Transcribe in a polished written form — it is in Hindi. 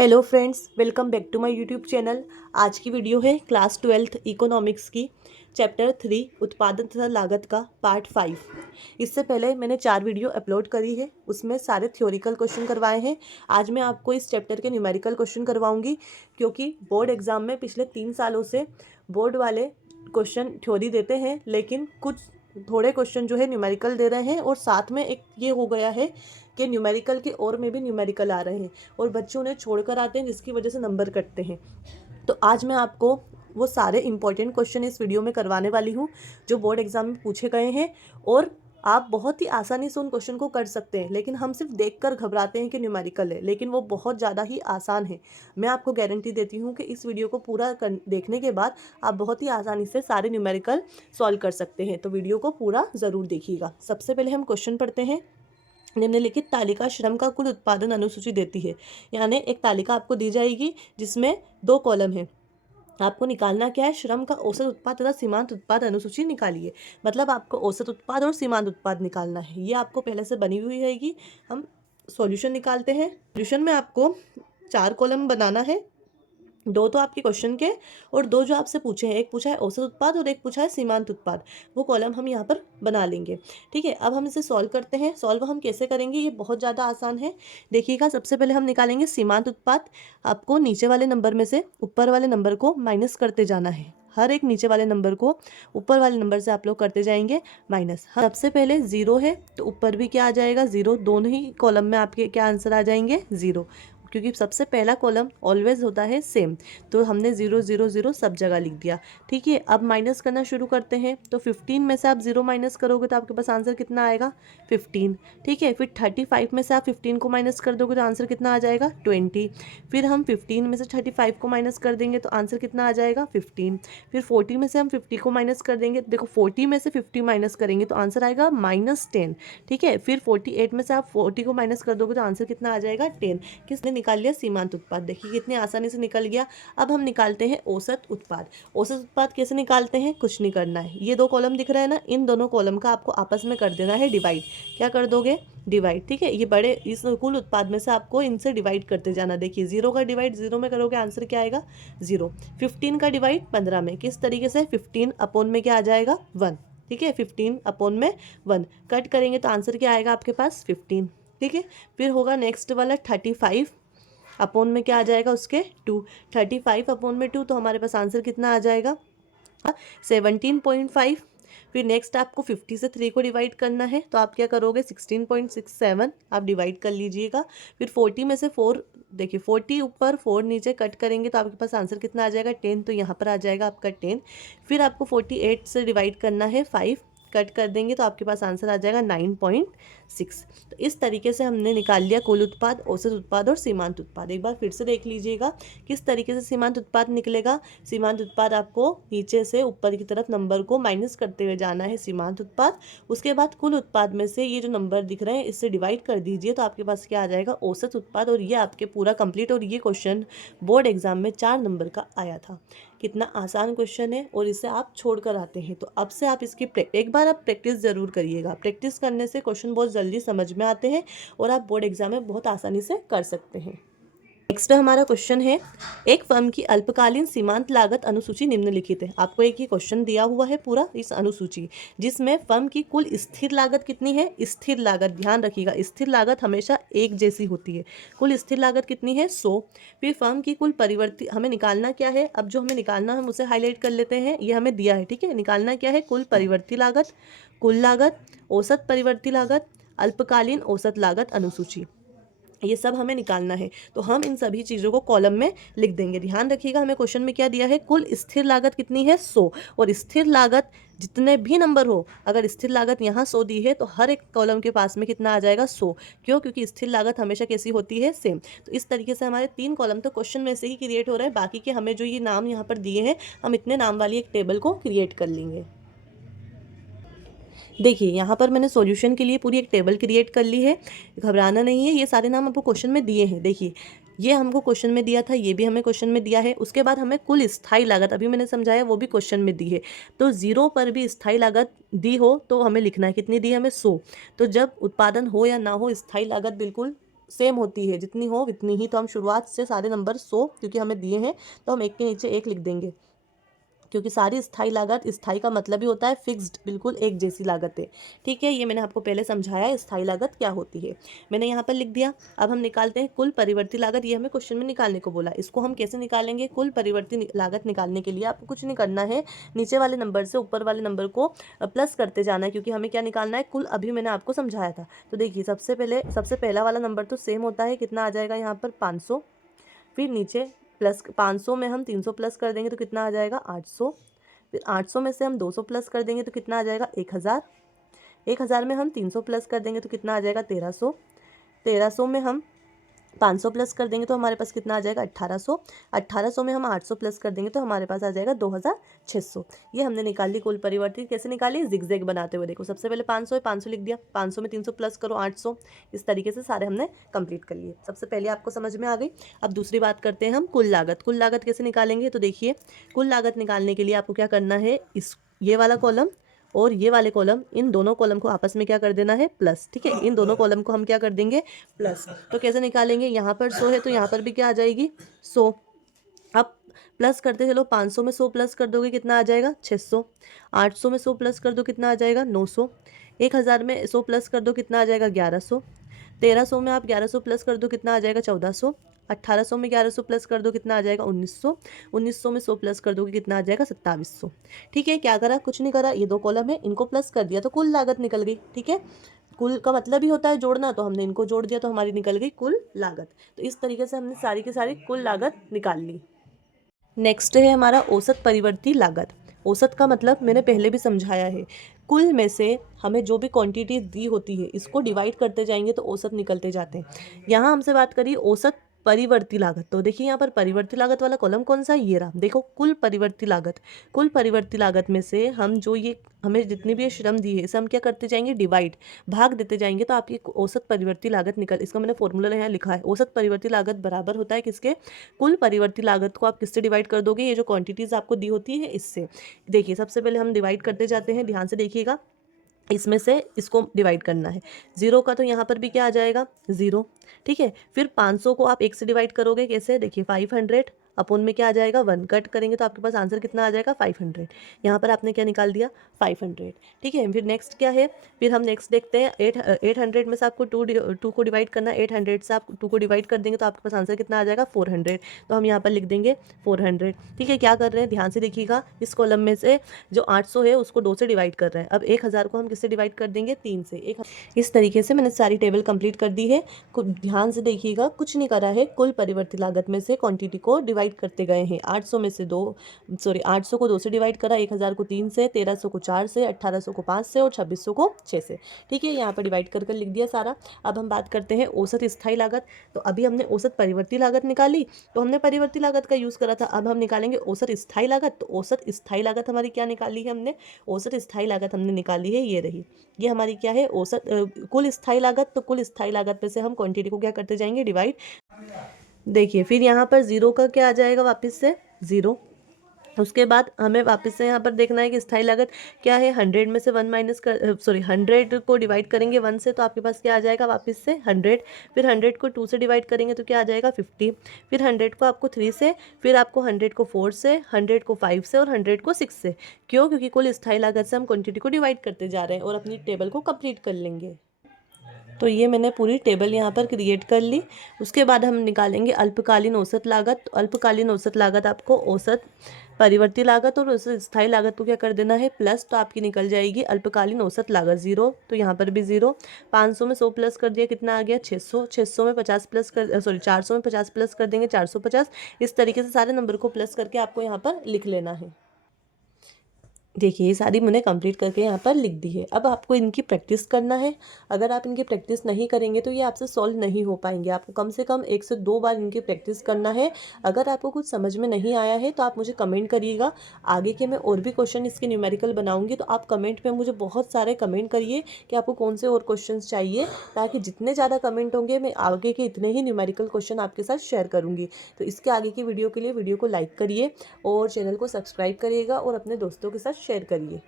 Hello friends, welcome back to my YouTube channel. आज की वीडियो है क्लास 12th इकोनॉमिक्स की चैप्टर 3 उत्पादन तथा लागत का पार्ट 5। इससे पहले मैंने 4 वीडियो अपलोड करी है, उसमें सारे थ्योरिकल क्वेश्चन करवाए हैं। आज मैं आपको इस चैप्टर के न्यूमेरिकल क्वेश्चन करवाऊंगी, क्योंकि बोर्ड एग्जाम में पिछले 3 सालों से बोर्ड वाले क्वेश्चन थ्योरी देते हैं, लेकिन कुछ थोड़े क्वेश्चन जो है न्यूमेरिकल दे रहे हैं, और साथ में एक ये हो गया है कि न्यूमेरिकल के और में भी न्यूमेरिकल आ रहे हैं और बच्चे उन्हें छोड़कर आते हैं, जिसकी वजह से नंबर कटते हैं। तो आज मैं आपको वो सारे इंपॉर्टेंट क्वेश्चन इस वीडियो में करवाने वाली हूँ जो बोर्ड एग्जाम में पूछे गए हैं, और आप बहुत ही आसानी से उन क्वेश्चन को कर सकते हैं। लेकिन हम सिर्फ देखकर घबराते हैं कि न्यूमेरिकल है, लेकिन वो बहुत ज़्यादा ही आसान है। मैं आपको गारंटी देती हूँ कि इस वीडियो को पूरा देखने के बाद आप बहुत ही आसानी से सारे न्यूमेरिकल सॉल्व कर सकते हैं। तो वीडियो को पूरा ज़रूर देखिएगा। सबसे पहले हम क्वेश्चन पढ़ते हैं। निम्नलिखित तालिका श्रम का कुल उत्पादन अनुसूची देती है। यानी एक तालिका आपको दी जाएगी जिसमें 2 कॉलम है। आपको निकालना क्या है? श्रम का औसत उत्पाद तथा सीमांत उत्पाद अनुसूची निकालिए। मतलब आपको औसत उत्पाद और सीमांत उत्पाद निकालना है। ये आपको पहले से बनी हुई रहेगी। हम सॉल्यूशन निकालते हैं। सॉल्यूशन में आपको 4 कॉलम बनाना है, 2 तो आपके क्वेश्चन के और 2 जो आपसे पूछे हैं। एक पूछा है औसत उत्पाद और एक पूछा है सीमांत उत्पाद। वो कॉलम हम यहाँ पर बना लेंगे। ठीक है, अब हम इसे सॉल्व करते हैं। सॉल्व हम कैसे करेंगे, ये बहुत ज़्यादा आसान है। देखिएगा, सबसे पहले हम निकालेंगे सीमांत उत्पाद। आपको नीचे वाले नंबर में से ऊपर वाले नंबर को माइनस करते जाना है। हर एक नीचे वाले नंबर को ऊपर वाले नंबर से आप लोग करते जाएंगे माइनस। सबसे पहले 0 है तो ऊपर भी क्या आ जाएगा? 0। दोनों ही कॉलम में आपके क्या आंसर आ जाएंगे? 0, क्योंकि सबसे पहला कॉलम ऑलवेज होता है सेम। तो हमने 0 0 0 सब जगह लिख दिया। ठीक है, अब माइनस करना शुरू करते हैं। तो 15 में से आप 0 माइनस करोगे तो आपके पास आंसर कितना आएगा? 15। ठीक है, फिर 35 में से आप 15 को माइनस कर दोगे तो आंसर कितना आ जाएगा? 20। फिर हम 15 में से 35 को माइनस कर देंगे तो आंसर कितना आ जाएगा? 15। फिर 40 में से हम 50 को माइनस कर देंगे। देखो, 40 में से 50 माइनस करेंगे तो आंसर आएगा -10। ठीक है, फिर 48 में से आप 40 को माइनस कर दोगे तो आंसर कितना आ जाएगा? 10। किसने निकाल लिया? सीमांत उत्पाद। देखिए कितनी आसानी से निकल गया। अब हम निकालते हैं औसत उत्पाद। औसत उत्पाद कैसे निकालते हैं? कुछ नहीं करना है। ये 2 कॉलम दिख रहा है ना, इन दोनों कॉलम का आपको आपस में कर देना है डिवाइड। क्या कर दोगे? डिवाइड। ठीक है, ये बड़े इस कुल उत्पाद में से आपको इनसे डिवाइड करते जाना। देखिए, 0 का डिवाइड 0 में करोगे आंसर क्या आएगा? 0। 15 का डिवाइड 15 में। किस तरीके से? 15 अपॉन में क्या आ जाएगा? 1। ठीक है, 15 अपॉन में 1 कट करेंगे तो आंसर क्या आएगा आपके पास? 15। ठीक है, फिर होगा नेक्स्ट वाला 35 अपॉन में क्या आ जाएगा उसके? 2। 35 अपॉन में 2, तो हमारे पास आंसर कितना आ जाएगा? 17.5। फिर नेक्स्ट आपको 50 से 3 को डिवाइड करना है, तो आप क्या करोगे? 16.67 आप डिवाइड कर लीजिएगा। फिर 40 में से 4, देखिए 40 ऊपर 4 नीचे कट करेंगे तो आपके पास आंसर कितना आ जाएगा? 10। तो यहाँ पर आ जाएगा आपका 10। फिर आपको 48 से डिवाइड करना है, 5 कट कर देंगे तो आपके पास आंसर आ जाएगा 9.6। तो इस तरीके से हमने निकाल लिया कुल उत्पाद, औसत उत्पाद और सीमांत उत्पाद। एक बार फिर से देख लीजिएगा किस तरीके से सीमांत उत्पाद निकलेगा। सीमांत उत्पाद आपको नीचे से ऊपर की तरफ नंबर को माइनस करते हुए जाना है, सीमांत उत्पाद। उसके बाद कुल उत्पाद में से ये जो नंबर दिख रहे हैं इससे डिवाइड कर दीजिए, तो आपके पास क्या आ जाएगा? औसत उत्पाद। और ये आपके पूरा कंप्लीट। और ये क्वेश्चन बोर्ड एग्जाम में 4 नंबर का आया था। कितना आसान क्वेश्चन है, और इसे आप छोड़कर आते हैं। तो अब से आप इसकी एक बार आप प्रैक्टिस ज़रूर करिएगा। प्रैक्टिस करने से क्वेश्चन बहुत जल्दी समझ में आते हैं और आप बोर्ड एग्जाम में बहुत आसानी से कर सकते हैं। नेक्स्ट हमारा क्वेश्चन है, एक फर्म की अल्पकालीन सीमांत लागत अनुसूची निम्नलिखित है। आपको एक ही क्वेश्चन दिया हुआ है पूरा इस अनुसूची, जिसमें फर्म की कुल स्थिर लागत कितनी है? स्थिर लागत, ध्यान रखिएगा, स्थिर लागत हमेशा एक जैसी होती है। कुल स्थिर लागत कितनी है? 100। फिर फर्म की कुल परिवर्ती, हमें निकालना क्या है? अब जो हमें निकालना है हम उसे हाईलाइट कर लेते हैं। ये हमें दिया है, ठीक है। निकालना क्या है? कुल परिवर्ती लागत, कुल लागत, औसत परिवर्ती लागत, अल्पकालीन औसत लागत अनुसूची, ये सब हमें निकालना है। तो हम इन सभी चीज़ों को कॉलम में लिख देंगे। ध्यान रखिएगा, हमें क्वेश्चन में क्या दिया है? कुल स्थिर लागत कितनी है? 100। और स्थिर लागत जितने भी नंबर हो, अगर स्थिर लागत यहाँ 100 दी है तो हर एक कॉलम के पास में कितना आ जाएगा? 100। क्यों? क्योंकि स्थिर लागत हमेशा कैसी होती है? सेम। तो इस तरीके से हमारे 3 कॉलम तो क्वेश्चन में से ही क्रिएट हो रहा है। बाकी के हमें जो ये नाम यहाँ पर दिए हैं, हम इतने नाम वाली एक टेबल को क्रिएट कर लेंगे। देखिए, यहाँ पर मैंने सॉल्यूशन के लिए पूरी एक टेबल क्रिएट कर ली है। घबराना नहीं है, ये सारे नाम आपको क्वेश्चन में दिए हैं। देखिए, ये हमको क्वेश्चन में दिया था, ये भी हमें क्वेश्चन में दिया है। उसके बाद हमें कुल स्थायी लागत, अभी मैंने समझाया, वो भी क्वेश्चन में दी है। तो 0 पर भी स्थायी लागत दी हो तो हमें लिखना है, कितनी दी है? हमें 100। तो जब उत्पादन हो या ना हो, स्थायी लागत बिल्कुल सेम होती है, जितनी हो उतनी ही। तो हम शुरुआत से सारे नंबर 100 क्योंकि हमें दिए हैं तो हम एक के नीचे एक लिख देंगे, क्योंकि सारी स्थायी लागत, स्थायी का मतलब ही होता है फिक्स्ड, बिल्कुल एक जैसी लागत है। ठीक है, ये मैंने आपको पहले समझाया स्थायी लागत क्या होती है, मैंने यहाँ पर लिख दिया। अब हम निकालते हैं कुल परिवर्ती लागत। ये हमें क्वेश्चन में निकालने को बोला, इसको हम कैसे निकालेंगे? कुल परिवर्ती लागत निकालने के लिए आपको कुछ नहीं करना है, नीचे वाले नंबर से ऊपर वाले नंबर को प्लस करते जाना है, क्योंकि हमें क्या निकालना है? कुल। अभी मैंने आपको समझाया था। तो देखिए, सबसे पहला वाला नंबर तो सेम होता है, कितना आ जाएगा यहाँ पर? 500। फिर नीचे प्लस 500 में हम 300 प्लस कर देंगे तो कितना आ जाएगा? 800। फिर 800 में से हम 200 प्लस कर देंगे तो कितना आ जाएगा? 1000। 1000 में हम 300 प्लस कर देंगे तो कितना आ जाएगा? 1300। 1300 में हम 500 प्लस कर देंगे तो हमारे पास कितना आ जाएगा? 1800। 1800 में हम 800 प्लस कर देंगे तो हमारे पास आ जाएगा 2600। ये हमने निकाल ली कुल परिवर्ती। कैसे निकाली? जिगजैग बनाते हुए। देखो, सबसे पहले 500 है, 500 लिख दिया, 500 में 300 प्लस करो 800। इस तरीके से सारे हमने कंप्लीट कर लिए। सबसे पहले आपको समझ में आ गई। अब दूसरी बात करते हैं हम, कुल लागत। कुल लागत कैसे निकालेंगे? तो देखिए, कुल लागत निकालने के लिए आपको क्या करना है? ये वाला कॉलम और ये वाले कॉलम, इन दोनों कॉलम को आपस में क्या कर देना है? प्लस। ठीक है, इन दोनों कॉलम को हम क्या कर देंगे? प्लस। तो कैसे निकालेंगे? यहाँ पर 100 है तो यहाँ पर भी क्या आ जाएगी? 100। अब प्लस करते चलो, 500 में 100 प्लस कर दोगे कितना आ जाएगा? 600। 800 में 100 प्लस कर दो कितना आ जाएगा? 900। 1000 में 100 प्लस कर दो कितना आ जाएगा? 1100। 1300 में आप 1100 प्लस कर दो कितना आ जाएगा? 1400। 1800 में 1100 प्लस कर दो कितना आ जाएगा? 1900। 1900 में 100 प्लस कर दोगे कितना आ जाएगा? 2700। ठीक है, क्या करा? कुछ नहीं करा, ये दो कॉलम है, इनको प्लस कर दिया तो कुल लागत निकल गई। ठीक है, कुल का मतलब ही होता है जोड़ना, तो हमने इनको जोड़ दिया तो हमारी निकल गई कुल लागत। तो इस तरीके से हमने सारी की सारी कुल लागत निकाल ली। नेक्स्ट है हमारा औसत परिवर्ती लागत। औसत का मतलब मैंने पहले भी समझाया है, कुल में से हमें जो भी क्वांटिटी दी होती है इसको डिवाइड करते जाएंगे तो औसत निकलते जाते हैं। यहाँ हमसे बात करिए औसत परिवर्ती लागत। तो देखिए यहाँ पर परिवर्ती लागत वाला कॉलम कौन सा है? ये रहा। देखो, कुल परिवर्ती लागत। कुल परिवर्ती लागत में से हम जो ये हमें जितनी भी ये श्रम दी है इसे हम क्या करते जाएंगे? डिवाइड, भाग देते जाएंगे तो आपकी औसत परिवर्ती लागत निकल। इसका मैंने फॉर्मूला यहाँ लिखा है, औसत परिवर्ती लागत बराबर होता है किसके? कुल परिवर्ती लागत को आप किससे डिवाइड कर दोगे? ये जो क्वांटिटीज़ आपको दी होती है इससे। देखिए, सबसे पहले हम डिवाइड करते जाते हैं, ध्यान से देखिएगा, इसमें से इसको डिवाइड करना है। 0 का तो यहाँ पर भी क्या आ जाएगा? 0। ठीक है, फिर 500 को आप 1 से डिवाइड करोगे, कैसे? देखिए, 500 अपोन में क्या आ जाएगा? 1 कट करेंगे तो आपके पास आंसर कितना आ जाएगा? 500। यहाँ पर आपने क्या निकाल दिया? 500। ठीक है, फिर नेक्स्ट क्या है? फिर हम नेक्स्ट देखते हैं 800 में से आपको 2 को डिवाइड करना है। 800 से आप 2 को डिवाइड कर देंगे तो आपके पास आंसर कितना आ जाएगा? 400। तो हम यहाँ पर लिख देंगे 400। ठीक है, क्या कर रहे हैं? ध्यान से देखिएगा, इस कॉलम में से जो 800 है उसको 2 से डिवाइड कर रहे हैं। अब 1000 को हम किससे डिवाइड कर देंगे? 3 से। इस तरीके से मैंने सारी टेबल कंप्लीट कर दी है। ध्यान से देखिएगा, कुछ नहीं करा है, कुल परिवर्ती लागत में से क्वांटिटी को डिवाइड करते गए हैं। 800 में से 800 को 2 से डिवाइड करा, 1000 को 3 से, 1300 को 4 से, 1800 को 5 से और 2600 को 6 से। ठीक है, यहाँ पर डिवाइड कर लिख दिया सारा। अब हम बात करते हैं औसत स्थायी लागत। तो अभी हमने औसत परिवर्ती लागत निकाली, तो हमने परिवर्ती लागत का यूज़ करा था। अब हम निकालेंगे औसत स्थायी लागत। तो औसत स्थायी लागत हमारी क्या निकाली है हमने? औसत स्थायी लागत हमने निकाली है, ये रही। ये हमारी क्या है? औसत कुल स्थायी लागत। तो कुल स्थायी लागत में से हम क्वांटिटी को क्या करते जाएंगे? डिवाइड। देखिए, फिर यहाँ पर 0 का क्या आ जाएगा? वापस से 0। उसके बाद हमें वापस से यहाँ पर देखना है कि स्थायी लागत क्या है। 100 में से 100 को डिवाइड करेंगे 1 से तो आपके पास क्या आ जाएगा? वापस से 100। फिर 100 को 2 से डिवाइड करेंगे तो क्या आ जाएगा? 50। फिर 100 को आपको 3 से, फिर आपको 100 को 4 से, 100 को 5 से और 100 को 6 से। क्यों? क्योंकि कुल स्थायी लागत से हम क्वान्टिटी को डिवाइड करते जा रहे हैं और अपनी टेबल को कंप्लीट कर लेंगे। तो ये मैंने पूरी टेबल यहाँ पर क्रिएट कर ली। उसके बाद हम निकालेंगे अल्पकालीन औसत लागत। अल्पकालीन औसत लागत आपको औसत परिवर्ती लागत और औसत स्थायी लागत को क्या कर देना है? प्लस। तो आपकी निकल जाएगी अल्पकालीन औसत लागत 0। तो यहाँ पर भी 0। 500 में 100 प्लस कर दिया, कितना आ गया? 600। 600 में 50 प्लस कर 400 में 50 प्लस कर देंगे, 450। इस तरीके से सारे नंबर को प्लस करके आपको यहाँ पर लिख लेना है। देखिए, ये सारी मैंने कंप्लीट करके यहाँ पर लिख दी है। अब आपको इनकी प्रैक्टिस करना है। अगर आप इनकी प्रैक्टिस नहीं करेंगे तो ये आपसे सॉल्व नहीं हो पाएंगे। आपको कम से कम 1 से 2 बार इनकी प्रैक्टिस करना है। अगर आपको कुछ समझ में नहीं आया है तो आप मुझे कमेंट करिएगा। आगे के मैं और भी क्वेश्चन इसके न्यूमेरिकल बनाऊंगी, तो आप कमेंट में मुझे बहुत सारे कमेंट करिए कि आपको कौन से और क्वेश्चन चाहिए, ताकि जितने ज़्यादा कमेंट होंगे मैं आगे के इतने ही न्यूमेरिकल क्वेश्चन आपके साथ शेयर करूँगी। तो इसके आगे की वीडियो के लिए वीडियो को लाइक करिए और चैनल को सब्सक्राइब करिएगा और अपने दोस्तों के साथ शेयर करिए।